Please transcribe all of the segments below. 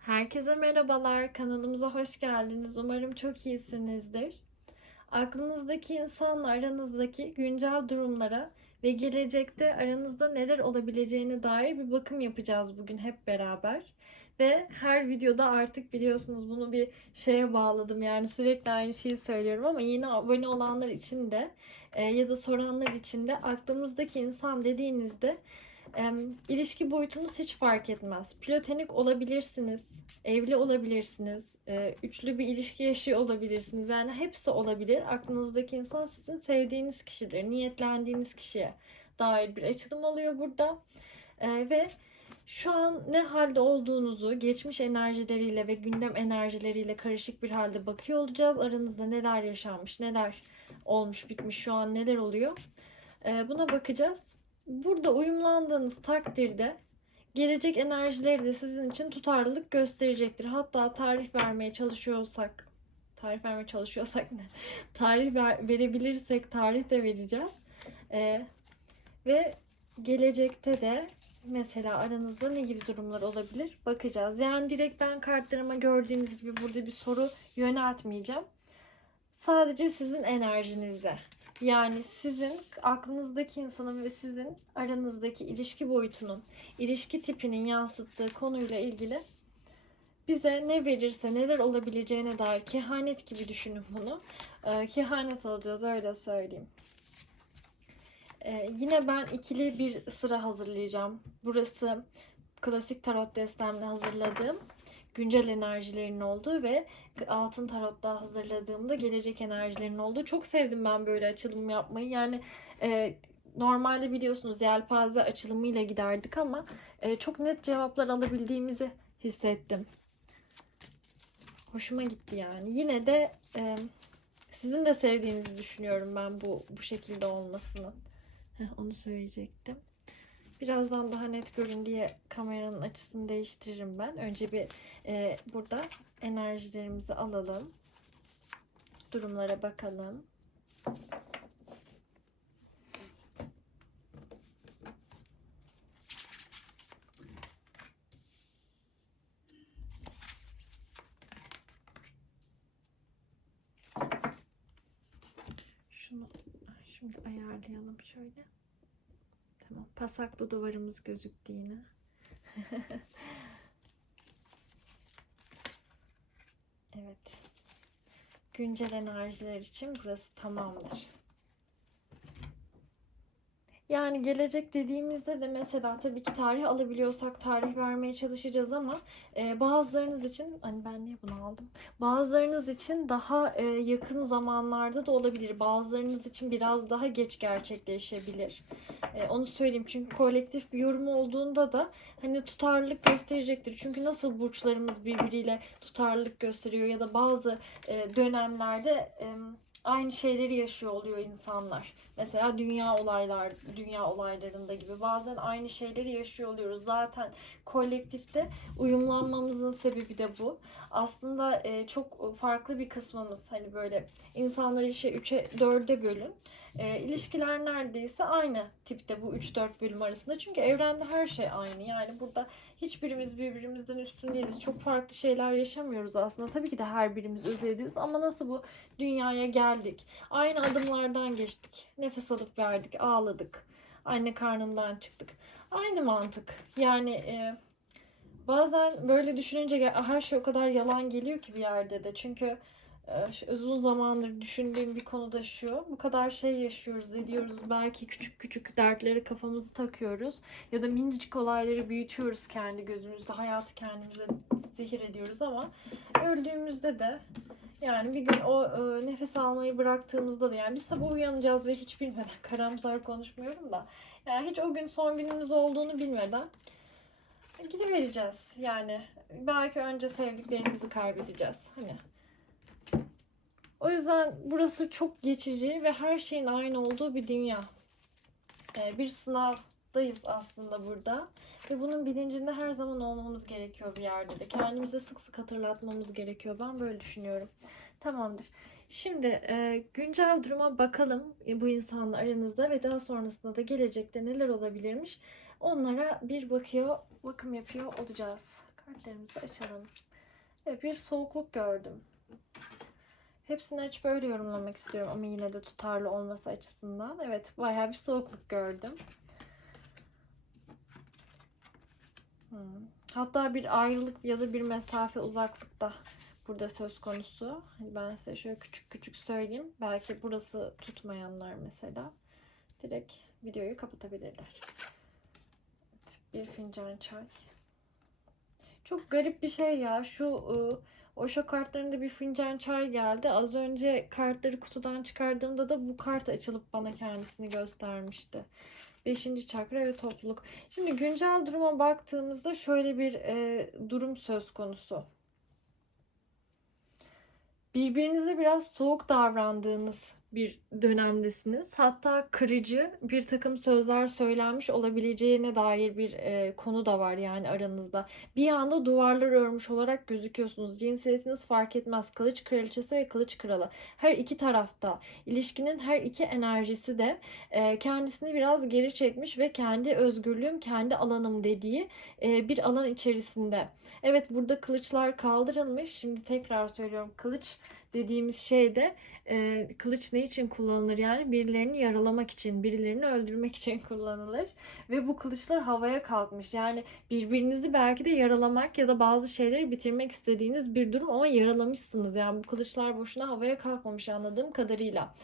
Herkese merhabalar, kanalımıza hoş geldiniz. Umarım çok iyisinizdir. Aklınızdaki insanla aranızdaki güncel durumlara ve gelecekte aranızda neler olabileceğine dair bir bakım yapacağız bugün hep beraber. Ve her videoda artık biliyorsunuz bunu bir şeye bağladım. Yani sürekli aynı şeyi söylüyorum ama yeni abone olanlar için de e, ya da soranlar için de aklımızdaki insan dediğinizde e, ilişki boyutunuz hiç fark etmez. Platonik olabilirsiniz, evli olabilirsiniz, e, üçlü bir ilişki yaşıyor olabilirsiniz. Yani hepsi olabilir. Aklınızdaki insan sizin sevdiğiniz kişidir, niyetlendiğiniz kişiye dair bir açılım oluyor burada. E, ve şu an ne halde olduğunuzu geçmiş enerjileriyle ve gündem enerjileriyle karışık bir halde bakıyor olacağız. Aranızda neler yaşanmış, neler olmuş, bitmiş, şu an neler oluyor. E, buna bakacağız. Burada uyumlandığınız takdirde gelecek enerjileri de sizin için tutarlılık gösterecektir. Hatta tarih vermeye çalışıyorsak, tarih vermeye çalışıyorsak ne? Tarih ver, verebilirsek tarih de vereceğiz. Ee, ve gelecekte de mesela aranızda ne gibi durumlar olabilir bakacağız. Yani direkt ben kartlarıma gördüğünüz gibi burada bir soru yöneltmeyeceğim. Sadece sizin enerjinizde. Yani sizin aklınızdaki insanın ve sizin aranızdaki ilişki boyutunun, ilişki tipinin yansıttığı konuyla ilgili bize ne verirse, neler olabileceğine dair kehanet gibi düşünün bunu. Ee, kehanet alacağız öyle söyleyeyim. Ee, yine ben ikili bir sıra hazırlayacağım. Burası klasik tarot destemle hazırladığım güncel enerjilerin olduğu ve altın tarotta hazırladığımda gelecek enerjilerin olduğu. Çok sevdim ben böyle açılım yapmayı. Yani e, normalde biliyorsunuz yelpaze açılımıyla giderdik ama e, çok net cevaplar alabildiğimizi hissettim. Hoşuma gitti yani. Yine de e, sizin de sevdiğinizi düşünüyorum ben bu bu şekilde olmasını. Heh, onu söyleyecektim. Birazdan daha net görün diye kameranın açısını değiştiririm ben. Önce bir e, burada enerjilerimizi alalım. Durumlara bakalım. Şunu şimdi ayarlayalım şöyle. Tamam. Pasaklı duvarımız gözüktü evet. Güncel enerjiler için burası tamamdır. Yani gelecek dediğimizde de mesela tabii ki tarih alabiliyorsak tarih vermeye çalışacağız ama e, bazılarınız için hani ben niye bunu aldım? Bazılarınız için daha e, yakın zamanlarda da olabilir. Bazılarınız için biraz daha geç gerçekleşebilir. E, onu söyleyeyim çünkü kolektif bir yorum olduğunda da hani tutarlılık gösterecektir. Çünkü nasıl burçlarımız birbiriyle tutarlılık gösteriyor ya da bazı e, dönemlerde e, aynı şeyleri yaşıyor oluyor insanlar. Mesela dünya olaylar, dünya olaylarında gibi bazen aynı şeyleri yaşıyor oluyoruz. Zaten kolektifte uyumlanmamızın sebebi de bu. Aslında e, çok farklı bir kısmımız hani böyle insanları işe 3'e 4'e bölün. E, ilişkiler neredeyse aynı tipte bu 3-4 bölüm arasında. Çünkü evrende her şey aynı. Yani burada hiçbirimiz birbirimizden üstün değiliz. Çok farklı şeyler yaşamıyoruz aslında. Tabii ki de her birimiz özeliz ama nasıl bu dünyaya geldik? Aynı adımlardan geçtik. Nefes alıp verdik, ağladık. Anne karnından çıktık. Aynı mantık. Yani e, bazen böyle düşününce her şey o kadar yalan geliyor ki bir yerde de. Çünkü e, uzun zamandır düşündüğüm bir konuda şu. Bu kadar şey yaşıyoruz, ediyoruz. Belki küçük küçük dertleri kafamızı takıyoruz. Ya da minicik olayları büyütüyoruz kendi gözümüzde. Hayatı kendimize zehir ediyoruz ama öldüğümüzde de yani bir gün o e, nefes almayı bıraktığımızda da yani biz sabah uyanacağız ve hiç bilmeden karamsar konuşmuyorum da yani hiç o gün son günümüz olduğunu bilmeden gidivereceğiz. Yani belki önce sevdiklerimizi kaybedeceğiz. Hani o yüzden burası çok geçici ve her şeyin aynı olduğu bir dünya. Ee, bir sınavdayız aslında burada. Ve bunun bilincinde her zaman olmamız gerekiyor bir yerde de. Kendimize sık sık hatırlatmamız gerekiyor. Ben böyle düşünüyorum. Tamamdır. Şimdi e, güncel duruma bakalım bu insanla aranızda ve daha sonrasında da gelecekte neler olabilirmiş. Onlara bir bakıyor, bakım yapıyor olacağız. Kartlarımızı açalım. Evet bir soğukluk gördüm. Hepsini açıp böyle yorumlamak istiyorum ama yine de tutarlı olması açısından. Evet bayağı bir soğukluk gördüm. Hatta bir ayrılık ya da bir mesafe uzaklıkta burada söz konusu. Hani ben size şöyle küçük küçük söyleyeyim. Belki burası tutmayanlar mesela direkt videoyu kapatabilirler. Bir fincan çay. Çok garip bir şey ya. Şu ıı, Osho kartlarında bir fincan çay geldi. Az önce kartları kutudan çıkardığımda da bu kart açılıp bana kendisini göstermişti. Beşinci çakra ve topluluk. Şimdi güncel duruma baktığımızda şöyle bir e, durum söz konusu. Birbirinize biraz soğuk davrandığınız bir dönemdesiniz. Hatta kırıcı bir takım sözler söylenmiş olabileceğine dair bir e, konu da var yani aranızda. Bir anda duvarlar örmüş olarak gözüküyorsunuz. Cinsiyetiniz fark etmez. Kılıç kraliçesi ve kılıç kralı. Her iki tarafta ilişkinin her iki enerjisi de e, kendisini biraz geri çekmiş ve kendi özgürlüğüm, kendi alanım dediği e, bir alan içerisinde. Evet burada kılıçlar kaldırılmış. Şimdi tekrar söylüyorum kılıç dediğimiz şey de e, kılıç ne için kullanılır yani birilerini yaralamak için, birilerini öldürmek için kullanılır ve bu kılıçlar havaya kalkmış. Yani birbirinizi belki de yaralamak ya da bazı şeyleri bitirmek istediğiniz bir durum ama yaralamışsınız. Yani bu kılıçlar boşuna havaya kalkmamış anladığım kadarıyla.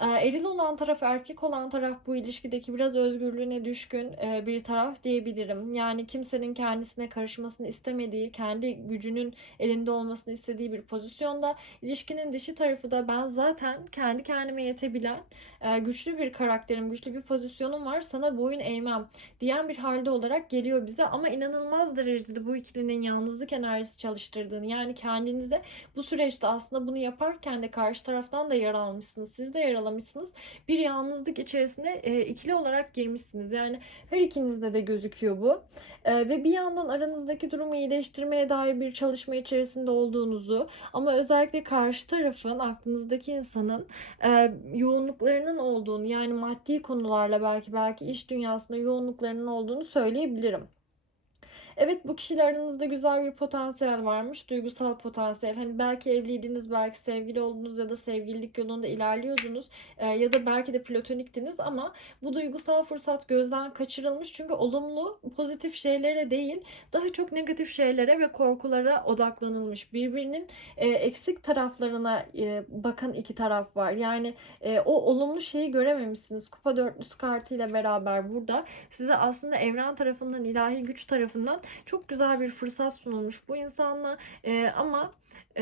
Ee, Eril olan taraf, erkek olan taraf bu ilişkideki biraz özgürlüğüne düşkün e, bir taraf diyebilirim. Yani kimsenin kendisine karışmasını istemediği, kendi gücünün elinde olmasını istediği bir pozisyonda. İlişkinin dişi tarafı da ben zaten kendi kendime yetebilen, e, güçlü bir karakterim, güçlü bir pozisyonum var. Sana boyun eğmem diyen bir halde olarak geliyor bize. Ama inanılmaz derecede bu ikilinin yalnızlık enerjisi çalıştırdığını, yani kendinize bu süreçte aslında bunu yaparken de karşı taraftan da yer almışsınız. Siz de yer almışsınız bir yalnızlık içerisine e, ikili olarak girmişsiniz. Yani her ikinizde de gözüküyor bu. E, ve bir yandan aranızdaki durumu iyileştirmeye dair bir çalışma içerisinde olduğunuzu ama özellikle karşı tarafın, aklınızdaki insanın e, yoğunluklarının olduğunu yani maddi konularla belki belki iş dünyasında yoğunluklarının olduğunu söyleyebilirim. Evet bu kişiyle aranızda güzel bir potansiyel varmış. Duygusal potansiyel. Hani belki evliydiniz, belki sevgili oldunuz ya da sevgililik yolunda ilerliyordunuz. E, ya da belki de platoniktiniz ama bu duygusal fırsat gözden kaçırılmış. Çünkü olumlu, pozitif şeylere değil daha çok negatif şeylere ve korkulara odaklanılmış. Birbirinin e, eksik taraflarına e, bakan iki taraf var. Yani e, o olumlu şeyi görememişsiniz. Kupa dörtlüsü kartıyla beraber burada size aslında evren tarafından, ilahi güç tarafından çok güzel bir fırsat sunulmuş bu insanla. E, ama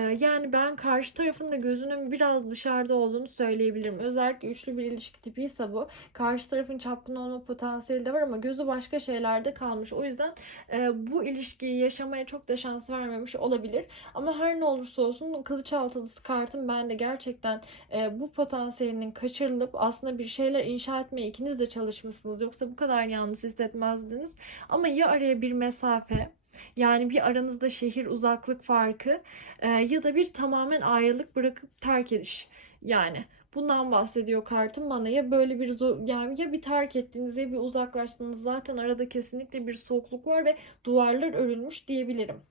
yani ben karşı tarafın da gözünün biraz dışarıda olduğunu söyleyebilirim. Özellikle üçlü bir ilişki tipi ise bu. Karşı tarafın çapkın olma potansiyeli de var ama gözü başka şeylerde kalmış. O yüzden e, bu ilişkiyi yaşamaya çok da şans vermemiş olabilir. Ama her ne olursa olsun kılıç altılısı kartım bende gerçekten e, bu potansiyelinin kaçırılıp aslında bir şeyler inşa etmeye ikiniz de çalışmışsınız. Yoksa bu kadar yalnız hissetmezdiniz. Ama ya araya bir mesafe yani bir aranızda şehir uzaklık farkı e, ya da bir tamamen ayrılık bırakıp terk ediş. Yani bundan bahsediyor kartım bana ya böyle bir zor, yani ya bir terk ettiğiniz ya bir uzaklaştığınız zaten arada kesinlikle bir soğukluk var ve duvarlar örülmüş diyebilirim.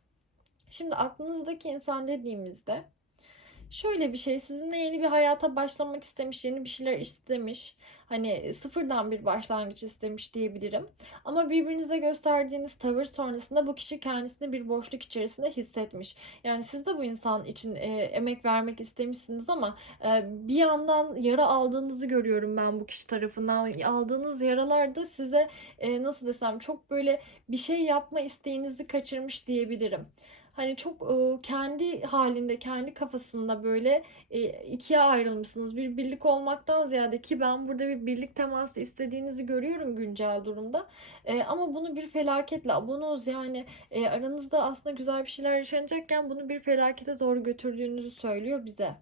Şimdi aklınızdaki insan dediğimizde şöyle bir şey sizinle yeni bir hayata başlamak istemiş, yeni bir şeyler istemiş. Hani sıfırdan bir başlangıç istemiş diyebilirim. Ama birbirinize gösterdiğiniz tavır sonrasında bu kişi kendisini bir boşluk içerisinde hissetmiş. Yani siz de bu insan için e, emek vermek istemişsiniz ama e, bir yandan yara aldığınızı görüyorum ben bu kişi tarafından. Aldığınız yaralar da size e, nasıl desem çok böyle bir şey yapma isteğinizi kaçırmış diyebilirim hani çok kendi halinde, kendi kafasında böyle e, ikiye ayrılmışsınız. Bir birlik olmaktan ziyade ki ben burada bir birlik teması istediğinizi görüyorum güncel durumda. E, ama bunu bir felaketle abonoz yani e, aranızda aslında güzel bir şeyler yaşanacakken bunu bir felakete doğru götürdüğünüzü söylüyor bize.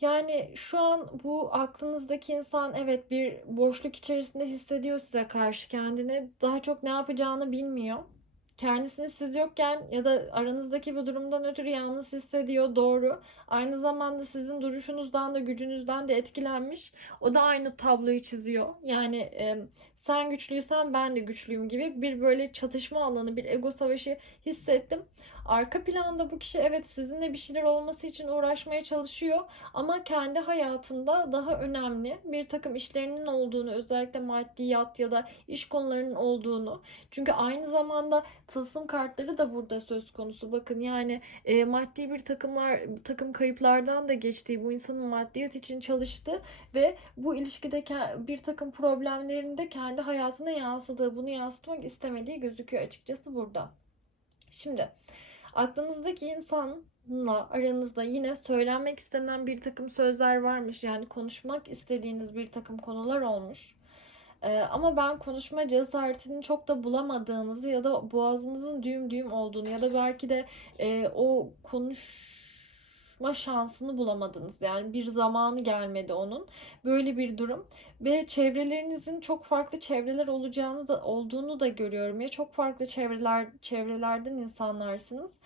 Yani şu an bu aklınızdaki insan evet bir boşluk içerisinde hissediyor size karşı kendini. Daha çok ne yapacağını bilmiyor kendisini siz yokken ya da aranızdaki bir durumdan ötürü yalnız hissediyor doğru. Aynı zamanda sizin duruşunuzdan da gücünüzden de etkilenmiş. O da aynı tabloyu çiziyor. Yani e, sen güçlüysen ben de güçlüyüm gibi bir böyle çatışma alanı, bir ego savaşı hissettim. Arka planda bu kişi evet sizinle bir şeyler olması için uğraşmaya çalışıyor ama kendi hayatında daha önemli bir takım işlerinin olduğunu özellikle maddiyat ya da iş konularının olduğunu çünkü aynı zamanda tılsım kartları da burada söz konusu bakın yani e, maddi bir takımlar takım kayıplardan da geçtiği bu insanın maddiyat için çalıştı ve bu ilişkide bir takım problemlerini de kendi hayatına yansıdığı bunu yansıtmak istemediği gözüküyor açıkçası burada. Şimdi aklınızdaki insanla aranızda yine söylenmek istenen bir takım sözler varmış. Yani konuşmak istediğiniz bir takım konular olmuş. Ee, ama ben konuşma cesaretini çok da bulamadığınızı ya da boğazınızın düğüm düğüm olduğunu ya da belki de e, o konuşma şansını bulamadınız. Yani bir zamanı gelmedi onun. Böyle bir durum ve çevrelerinizin çok farklı çevreler olacağını da olduğunu da görüyorum. Ya çok farklı çevreler çevrelerden insanlarsınız.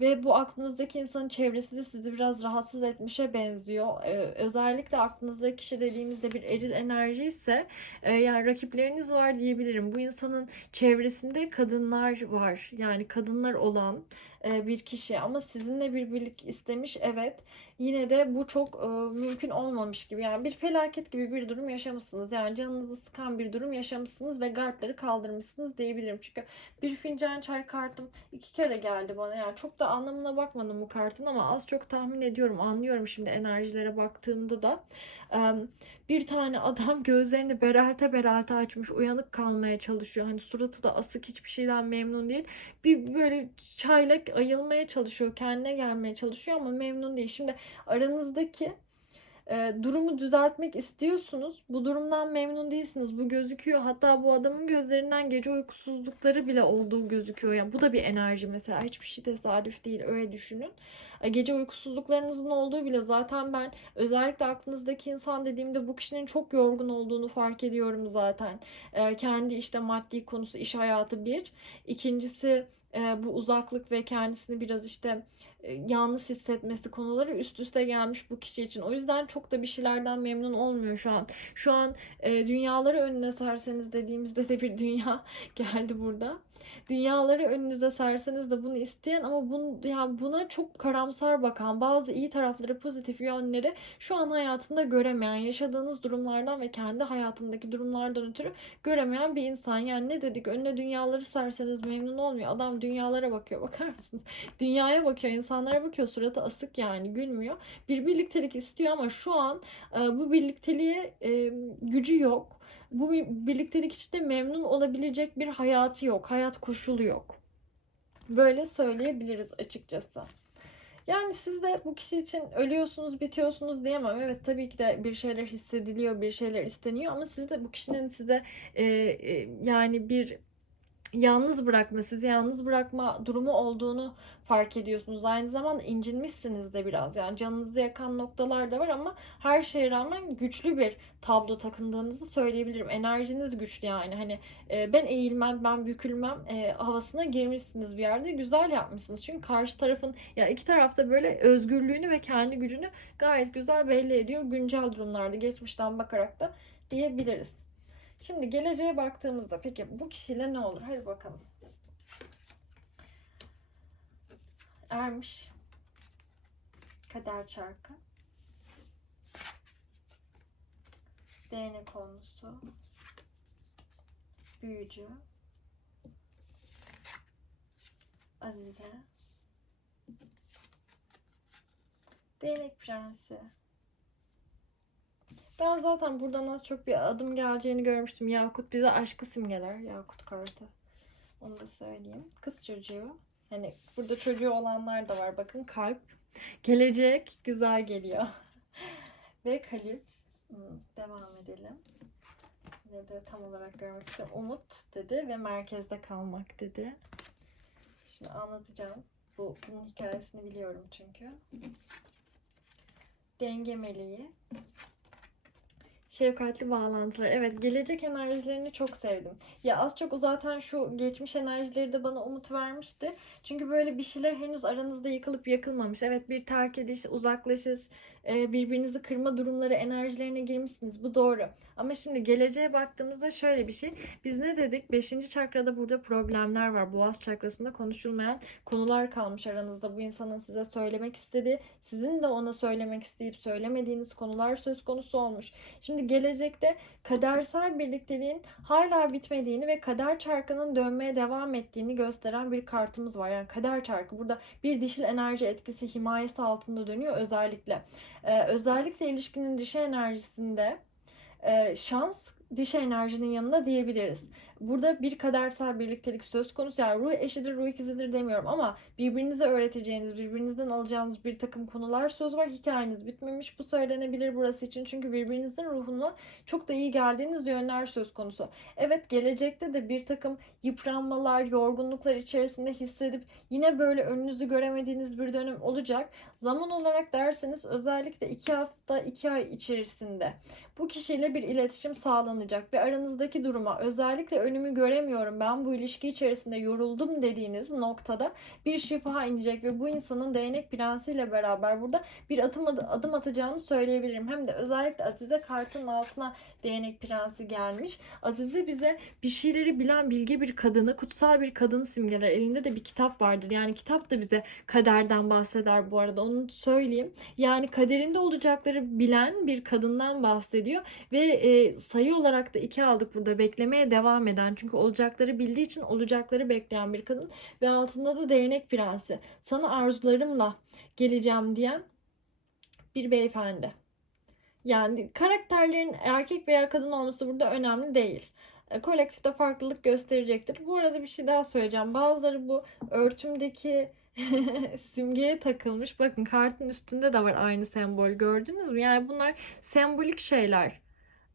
Ve bu aklınızdaki insanın çevresi de sizi biraz rahatsız etmişe benziyor. Özellikle aklınızdaki kişi dediğimizde bir eril enerji ise yani rakipleriniz var diyebilirim. Bu insanın çevresinde kadınlar var. Yani kadınlar olan bir kişi ama sizinle bir birlik istemiş evet. Yine de bu çok e, mümkün olmamış gibi. Yani bir felaket gibi bir durum yaşamışsınız. Yani canınızı sıkan bir durum yaşamışsınız ve gardları kaldırmışsınız diyebilirim. Çünkü bir fincan çay kartım iki kere geldi bana. Yani çok da anlamına bakmadım bu kartın ama az çok tahmin ediyorum, anlıyorum şimdi enerjilere baktığımda da. Em, bir tane adam gözlerini beralte beralte açmış, uyanık kalmaya çalışıyor. Hani suratı da asık, hiçbir şeyden memnun değil. Bir böyle çayla ayılmaya çalışıyor, kendine gelmeye çalışıyor ama memnun değil. Şimdi aranızdaki e, durumu düzeltmek istiyorsunuz. Bu durumdan memnun değilsiniz. Bu gözüküyor. Hatta bu adamın gözlerinden gece uykusuzlukları bile olduğu gözüküyor. Yani bu da bir enerji mesela. Hiçbir şey tesadüf değil. Öyle düşünün. Gece uykusuzluklarınızın olduğu bile zaten ben özellikle aklınızdaki insan dediğimde bu kişinin çok yorgun olduğunu fark ediyorum zaten. E, kendi işte maddi konusu iş hayatı bir. İkincisi e, bu uzaklık ve kendisini biraz işte e, yalnız hissetmesi konuları üst üste gelmiş bu kişi için. O yüzden çok da bir şeylerden memnun olmuyor şu an. Şu an e, dünyaları önüne serseniz dediğimizde de bir dünya geldi burada. Dünyaları önünüze serseniz de bunu isteyen ama bunu, yani buna çok karamsar bakan, bazı iyi tarafları, pozitif yönleri şu an hayatında göremeyen, yaşadığınız durumlardan ve kendi hayatındaki durumlardan ötürü göremeyen bir insan. Yani ne dedik? Önüne dünyaları serseniz memnun olmuyor. Adam dünyalara bakıyor. Bakar mısınız? Dünyaya bakıyor, insanlara bakıyor. Suratı asık yani gülmüyor. Bir birliktelik istiyor ama şu an e, bu birlikteliğe e, gücü yok. Bu birliktelik işte memnun olabilecek bir hayatı yok. Hayat koşulu yok. Böyle söyleyebiliriz açıkçası. Yani siz de bu kişi için ölüyorsunuz, bitiyorsunuz diyemem. Evet tabii ki de bir şeyler hissediliyor, bir şeyler isteniyor ama siz de bu kişinin size e, e, yani bir yalnız bırakma, sizi yalnız bırakma durumu olduğunu fark ediyorsunuz. Aynı zamanda incinmişsiniz de biraz. Yani canınızı yakan noktalar da var ama her şeye rağmen güçlü bir tablo takındığınızı söyleyebilirim. Enerjiniz güçlü yani. Hani e, ben eğilmem, ben bükülmem e, havasına girmişsiniz bir yerde. Güzel yapmışsınız. Çünkü karşı tarafın ya iki tarafta böyle özgürlüğünü ve kendi gücünü gayet güzel belli ediyor. Güncel durumlarda geçmişten bakarak da diyebiliriz. Şimdi geleceğe baktığımızda peki bu kişiyle ne olur? Hadi bakalım. Ermiş. Kader çarkı. Değnek konusu. Büyücü. Azize. Değnek prensi. Ben zaten buradan az çok bir adım geleceğini görmüştüm. Yakut bize aşkı simgeler. Yakut kartı. Onu da söyleyeyim. Kız çocuğu. Hani burada çocuğu olanlar da var. Bakın kalp. Gelecek. Güzel geliyor. Ve kalip. Hmm, Devam edelim. Ne de tam olarak görmek istiyorum. Umut dedi ve merkezde kalmak dedi. Şimdi anlatacağım. Bu, bunun hikayesini biliyorum çünkü. Denge meleği. Şefkatli bağlantılar. Evet, gelecek enerjilerini çok sevdim. Ya az çok zaten şu geçmiş enerjileri de bana umut vermişti. Çünkü böyle bir şeyler henüz aranızda yıkılıp yakılmamış. Evet bir terk ediş, uzaklaşış, birbirinizi kırma durumları enerjilerine girmişsiniz. Bu doğru. Ama şimdi geleceğe baktığımızda şöyle bir şey. Biz ne dedik? Beşinci çakrada burada problemler var. Boğaz çakrasında konuşulmayan konular kalmış aranızda. Bu insanın size söylemek istediği, sizin de ona söylemek isteyip söylemediğiniz konular söz konusu olmuş. Şimdi gelecekte kadersel birlikteliğin hala bitmediğini ve kader çarkının dönmeye devam ettiğini gösteren bir kartımız var. Yani kader çarkı burada bir dişil enerji etkisi himayesi altında dönüyor özellikle. Ee, özellikle ilişkinin dişi enerjisinde e, şans dişi enerjinin yanında diyebiliriz. Burada bir kadersel birliktelik söz konusu. Yani ruh eşidir, ruh ikizidir demiyorum ama birbirinize öğreteceğiniz, birbirinizden alacağınız bir takım konular söz var. Hikayeniz bitmemiş. Bu söylenebilir burası için. Çünkü birbirinizin ruhuna çok da iyi geldiğiniz yönler söz konusu. Evet gelecekte de bir takım yıpranmalar, yorgunluklar içerisinde hissedip yine böyle önünüzü göremediğiniz bir dönem olacak. Zaman olarak derseniz özellikle iki hafta, iki ay içerisinde bu kişiyle bir iletişim sağlanacak ve aranızdaki duruma özellikle önümü göremiyorum ben bu ilişki içerisinde yoruldum dediğiniz noktada bir şifa inecek ve bu insanın değnek prensiyle beraber burada bir adım adım atacağını söyleyebilirim. Hem de özellikle Azize kartının altına değnek prensi gelmiş. Azize bize bir şeyleri bilen bilge bir kadını, kutsal bir kadını simgeler. Elinde de bir kitap vardır. Yani kitap da bize kaderden bahseder bu arada. Onu söyleyeyim. Yani kaderinde olacakları bilen bir kadından bahsediyor ve e, sayı olarak da iki aldık burada beklemeye devam eden çünkü olacakları bildiği için olacakları bekleyen bir kadın ve altında da değnek prensi sana arzularımla geleceğim diyen bir beyefendi. Yani karakterlerin erkek veya kadın olması burada önemli değil. E, kolektifte farklılık gösterecektir. Bu arada bir şey daha söyleyeceğim. Bazıları bu örtümdeki simgeye takılmış. Bakın kartın üstünde de var aynı sembol gördünüz mü? Yani bunlar sembolik şeyler.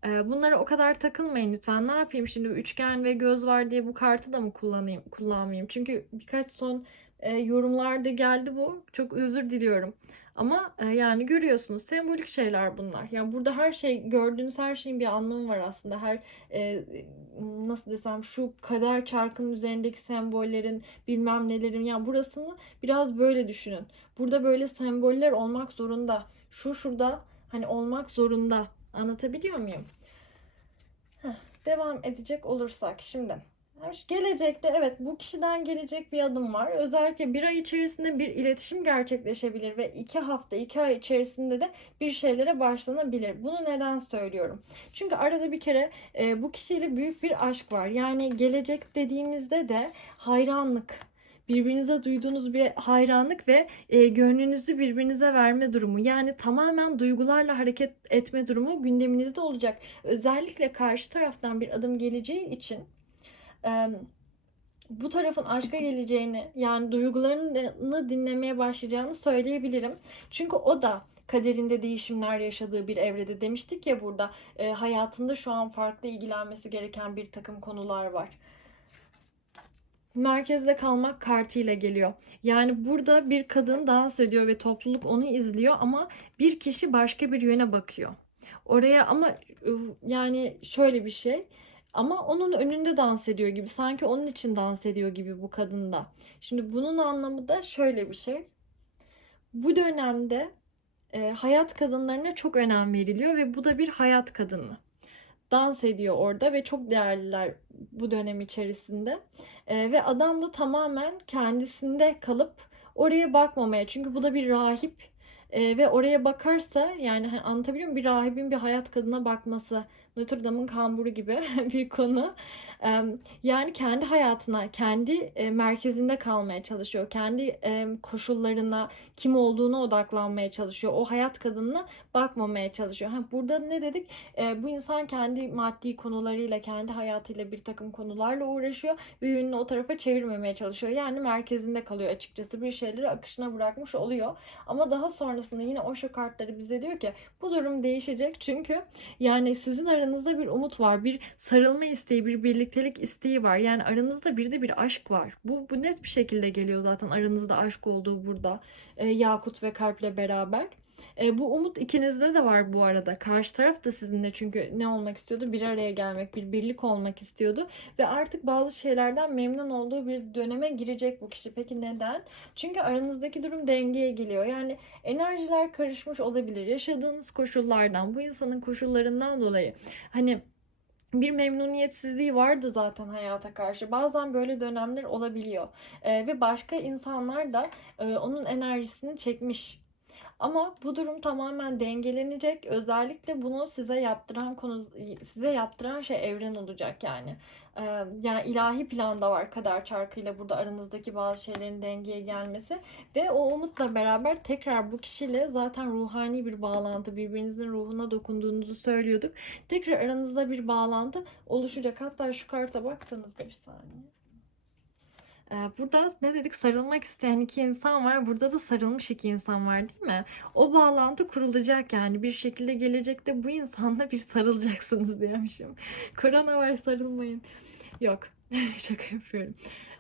E, Bunlara o kadar takılmayın lütfen. Ne yapayım şimdi üçgen ve göz var diye bu kartı da mı kullanayım, kullanmayayım? Çünkü birkaç son e, yorumlarda geldi bu. Çok özür diliyorum. Ama e, yani görüyorsunuz sembolik şeyler bunlar. Yani burada her şey gördüğünüz her şeyin bir anlamı var aslında. Her e, nasıl desem şu kader çarkının üzerindeki sembollerin bilmem nelerin yani burasını biraz böyle düşünün. Burada böyle semboller olmak zorunda. Şu şurada hani olmak zorunda. Anlatabiliyor muyum? Heh, devam edecek olursak şimdi. Şu Gelecekte evet bu kişiden gelecek bir adım var. Özellikle bir ay içerisinde bir iletişim gerçekleşebilir ve iki hafta, iki ay içerisinde de bir şeylere başlanabilir. Bunu neden söylüyorum? Çünkü arada bir kere e, bu kişiyle büyük bir aşk var. Yani gelecek dediğimizde de hayranlık, birbirinize duyduğunuz bir hayranlık ve e, gönlünüzü birbirinize verme durumu. Yani tamamen duygularla hareket etme durumu gündeminizde olacak. Özellikle karşı taraftan bir adım geleceği için e, bu tarafın aşka geleceğini yani duygularını dinlemeye başlayacağını söyleyebilirim. Çünkü o da kaderinde değişimler yaşadığı bir evrede demiştik ya burada e, hayatında şu an farklı ilgilenmesi gereken bir takım konular var merkezde kalmak kartıyla geliyor. Yani burada bir kadın dans ediyor ve topluluk onu izliyor ama bir kişi başka bir yöne bakıyor. Oraya ama yani şöyle bir şey ama onun önünde dans ediyor gibi sanki onun için dans ediyor gibi bu kadın da. Şimdi bunun anlamı da şöyle bir şey. Bu dönemde e, hayat kadınlarına çok önem veriliyor ve bu da bir hayat kadını dans ediyor orada ve çok değerliler bu dönem içerisinde. E, ve adam da tamamen kendisinde kalıp oraya bakmamaya. Çünkü bu da bir rahip e, ve oraya bakarsa yani hani anlatabiliyor muyum? Bir rahibin bir hayat kadına bakması. Notre Dame'ın kamburu gibi bir konu. Yani kendi hayatına, kendi e, merkezinde kalmaya çalışıyor. Kendi koşullarına, kim olduğuna odaklanmaya çalışıyor. O hayat kadınına bakmamaya çalışıyor. Burada ne dedik? E, bu insan kendi maddi konularıyla, kendi hayatıyla bir takım konularla uğraşıyor ve yönünü o tarafa çevirmemeye çalışıyor. Yani merkezinde kalıyor açıkçası. Bir şeyleri akışına bırakmış oluyor. Ama daha sonrasında yine o şu kartları bize diyor ki bu durum değişecek çünkü yani sizin aranızda aranızda bir umut var. Bir sarılma isteği, bir birliktelik isteği var. Yani aranızda bir de bir aşk var. Bu, bu net bir şekilde geliyor zaten aranızda aşk olduğu burada. E, Yakut ve Kalp'le beraber. E, bu umut ikinizde de var bu arada. Karşı taraf da sizinle çünkü ne olmak istiyordu? Bir araya gelmek, bir birlik olmak istiyordu. Ve artık bazı şeylerden memnun olduğu bir döneme girecek bu kişi. Peki neden? Çünkü aranızdaki durum dengeye geliyor. Yani enerjiler karışmış olabilir. Yaşadığınız koşullardan, bu insanın koşullarından dolayı. Hani bir memnuniyetsizliği vardı zaten hayata karşı. Bazen böyle dönemler olabiliyor. Ee, ve başka insanlar da e, onun enerjisini çekmiş. Ama bu durum tamamen dengelenecek. Özellikle bunu size yaptıran konu size yaptıran şey evren olacak yani. Ee, yani ilahi planda var kader çarkıyla burada aranızdaki bazı şeylerin dengeye gelmesi ve o umutla beraber tekrar bu kişiyle zaten ruhani bir bağlantı birbirinizin ruhuna dokunduğunuzu söylüyorduk. Tekrar aranızda bir bağlantı oluşacak. Hatta şu karta baktığınızda bir saniye. Ee, Burada ne dedik? Sarılmak isteyen iki insan var. Burada da sarılmış iki insan var değil mi? O bağlantı kurulacak yani. Bir şekilde gelecekte bu insanla bir sarılacaksınız diyormuşum. Korona var sarılmayın. Yok. Şaka yapıyorum.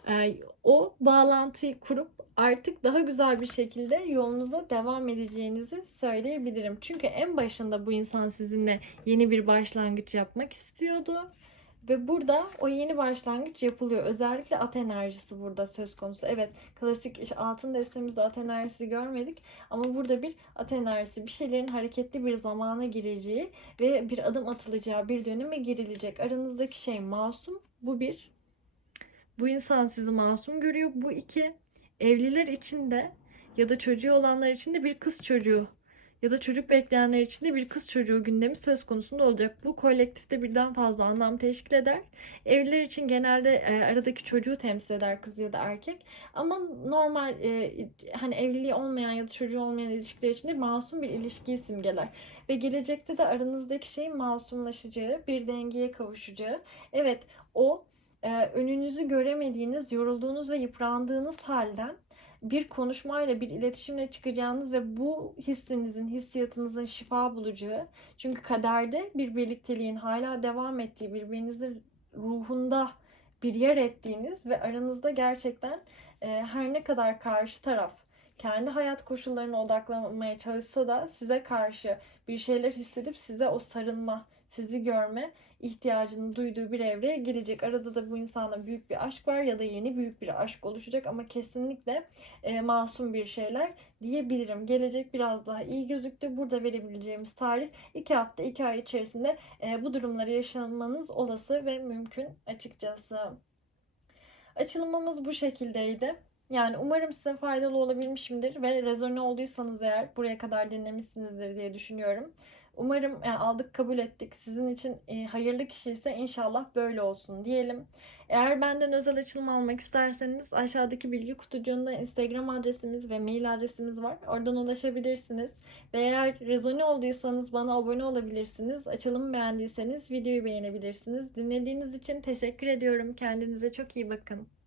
Ee, O bağlantıyı kurup artık daha güzel bir şekilde yolunuza devam edeceğinizi söyleyebilirim. Çünkü en başında bu insan sizinle yeni bir başlangıç yapmak istiyordu. Ve burada o yeni başlangıç yapılıyor. Özellikle at enerjisi burada söz konusu. Evet klasik iş- altın destemizde at enerjisi görmedik. Ama burada bir at enerjisi bir şeylerin hareketli bir zamana gireceği ve bir adım atılacağı bir döneme girilecek. Aranızdaki şey masum. Bu bir. Bu insan sizi masum görüyor. Bu iki. Evliler için de ya da çocuğu olanlar için de bir kız çocuğu ya da çocuk bekleyenler için de bir kız çocuğu gündemi söz konusunda olacak. Bu kolektifte birden fazla anlam teşkil eder. Evliler için genelde e, aradaki çocuğu temsil eder kız ya da erkek. Ama normal e, hani evliliği olmayan ya da çocuğu olmayan ilişkiler için de masum bir ilişkiyi simgeler. Ve gelecekte de aranızdaki şeyin masumlaşacağı, bir dengeye kavuşacağı. Evet o e, önünüzü göremediğiniz, yorulduğunuz ve yıprandığınız halden bir konuşmayla, bir iletişimle çıkacağınız ve bu hissinizin, hissiyatınızın şifa bulacağı. Çünkü kaderde bir birlikteliğin hala devam ettiği, birbirinizin ruhunda bir yer ettiğiniz ve aranızda gerçekten e, her ne kadar karşı taraf kendi hayat koşullarına odaklanmaya çalışsa da size karşı bir şeyler hissedip size o sarılma, sizi görme ihtiyacını duyduğu bir evreye gelecek. Arada da bu insana büyük bir aşk var ya da yeni büyük bir aşk oluşacak ama kesinlikle e, masum bir şeyler diyebilirim. Gelecek biraz daha iyi gözüktü. Burada verebileceğimiz tarih 2 hafta 2 ay içerisinde e, bu durumları yaşamanız olası ve mümkün açıkçası. Açılımımız bu şekildeydi. Yani umarım size faydalı olabilmişimdir ve rezone olduysanız eğer buraya kadar dinlemişsinizdir diye düşünüyorum. Umarım yani aldık kabul ettik. Sizin için e, hayırlı kişi ise inşallah böyle olsun diyelim. Eğer benden özel açılım almak isterseniz aşağıdaki bilgi kutucuğunda Instagram adresimiz ve mail adresimiz var. Oradan ulaşabilirsiniz. Ve eğer rezone olduysanız bana abone olabilirsiniz. Açılımı beğendiyseniz videoyu beğenebilirsiniz. Dinlediğiniz için teşekkür ediyorum. Kendinize çok iyi bakın.